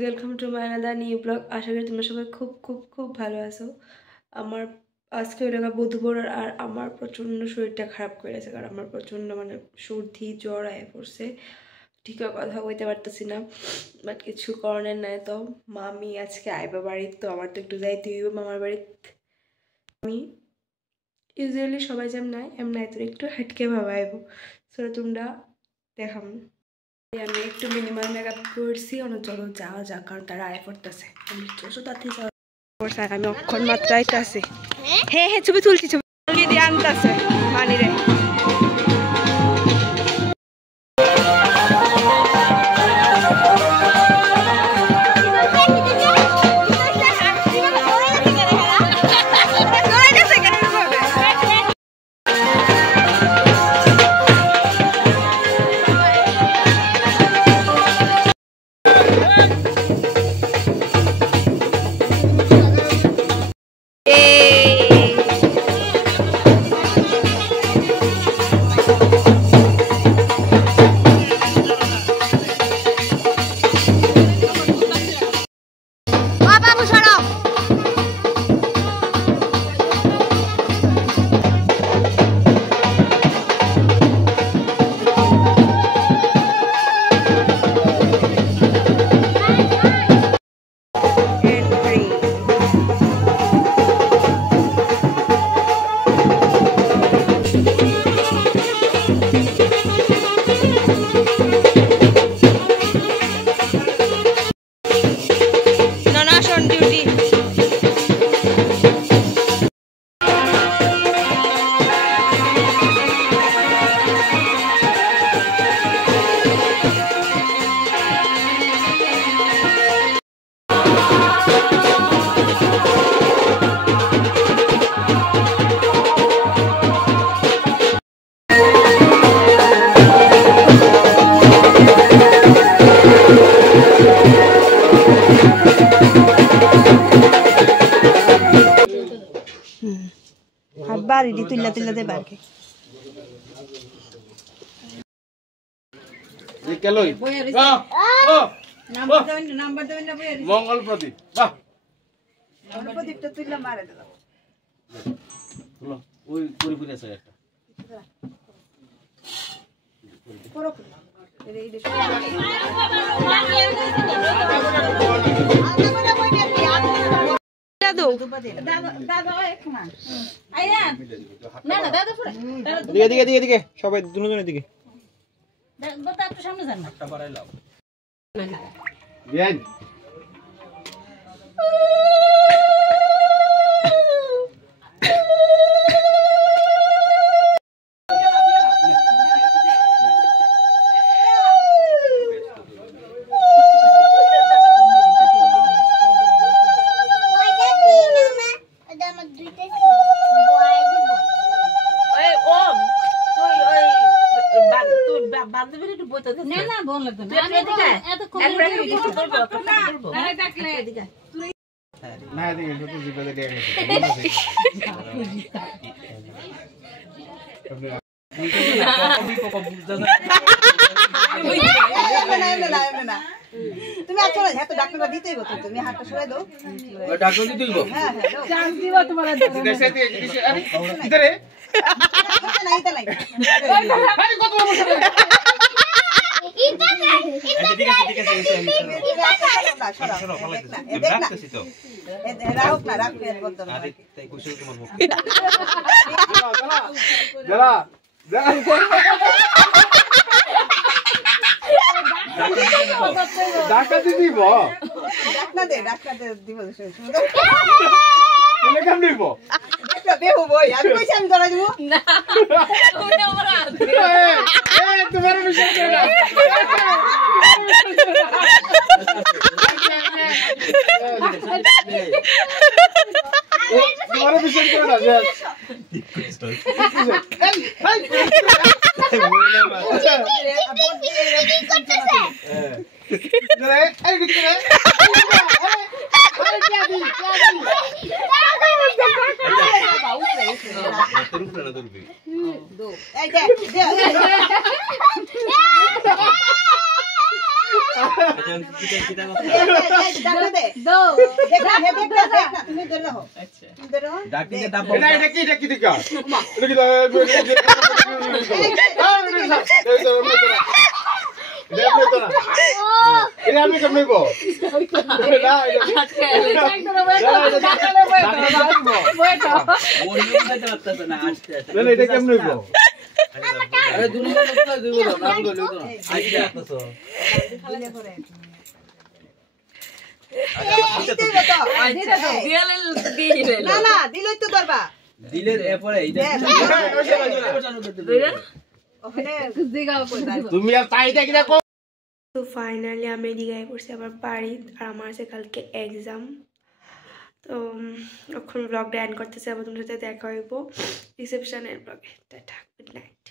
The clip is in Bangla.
Welcome to my another new blog. আশা করি তোমরা সবাই খুব খুব খুব ভালো আছো। আমার আজকে হলো বুধবার আর আমার প্রচণ্ড শরীরটা খারাপ করে গেছে, কারণ আমার প্রচণ্ড সর্দি জ্বর আয়া পড়ছে। ঠিক কথা বলতে পারতেছি না, বাট কিছু করণের নাই। তো মামি আজকে আইবা বাড়ির, তো আমার তো একটু যাইতে হইব মামার বাড়ির। আমি ইউজুয়ালি সবাই যেমন নাই এমনাই তো একটু হাটকে ভাবা আইব, সেটা তোমরা দেখাম। আমি একটু মিনিমাল মেকআপ করছি, অনেক চলো যাওয়া যাক, কারণ তারা আয় পড়তেছে। আমি তাতে যাওয়া, আমি অক্ষর মাত্রায় আছে। হ্যাঁ হ্যাঁ ছবি তুলছি, ছবি দিয়ে আনতেছে পানি রে। বাড়ি তুইলা তুইলা দে বারকে কেলই নাম্বার দেবেন না বইয়া মঙ্গল প্রদীপ বাহ মঙ্গল প্রদীপটা তুইলা মারে দাও ওই পুরি আছে একটা করো এই দেশ দাদু দাদা এক মা আইয়া না না দাদা পুরো দিকে সবাই দুজনের দিকে দাদা একটু সামনে যান না একটা বাড়াই লাও বিয়ান না না বল লাগবে না এত কোন আরে ডাকলে না এদিকে ছোট জিপে দিয়ে গেছে তুমি আছো না হ্যাঁ তো ডাক্তারটা দিতেই হতো, তুমি হাতটা সরাই দাও। ডাক্তার দিতেই হইব হ্যাঁ হ্যাঁ দাও জান দিব তোমার দেশে ইধারে না এটা নাই আরে কত বড় বসে ঠিক আছে রাখতেছি তো রাখো না রাখো এর বদল আরে তাই কইছো তোমার মুখ যারা ডাক্তার দিব ডাক্তার দিব তুমি কেমন দিব একটা বেহু বই আমি কইছি আমি ধরে দিব না ওটা আমার আছে এ তোমার বিষয় কেন তোমার বিষয় কেন না ডাক্তার দে দো দেখ না তুমি ধরে রাখো আচ্ছা তুমি ধরে রাখো ডাক্তারকে দাব এটা কি দেখা এটা কি এটা আমি কেমন নেব বললেই যেতে পারতেছ না আস্তে আস্তে এটা কেমন নেব আরে দুই বছর দুই বছর নাম বলে তো আস্তে আসতেছো দিলে পরে না না দিলই তো ধরবা দিলের এরপরে এইটা ওখানে তুমি আর তাই দেখি দেখো তো ফাইনালি আমি দীঘায় পড়ছি আবার বাড়ি আর আমার আছে কালকে এক্সাম তো এখন ব্লগটা এন্ড করতেছি আবার তোমার সাথে দেখা হইব রিসেপশনের ব্লগে টাটা গুড নাইট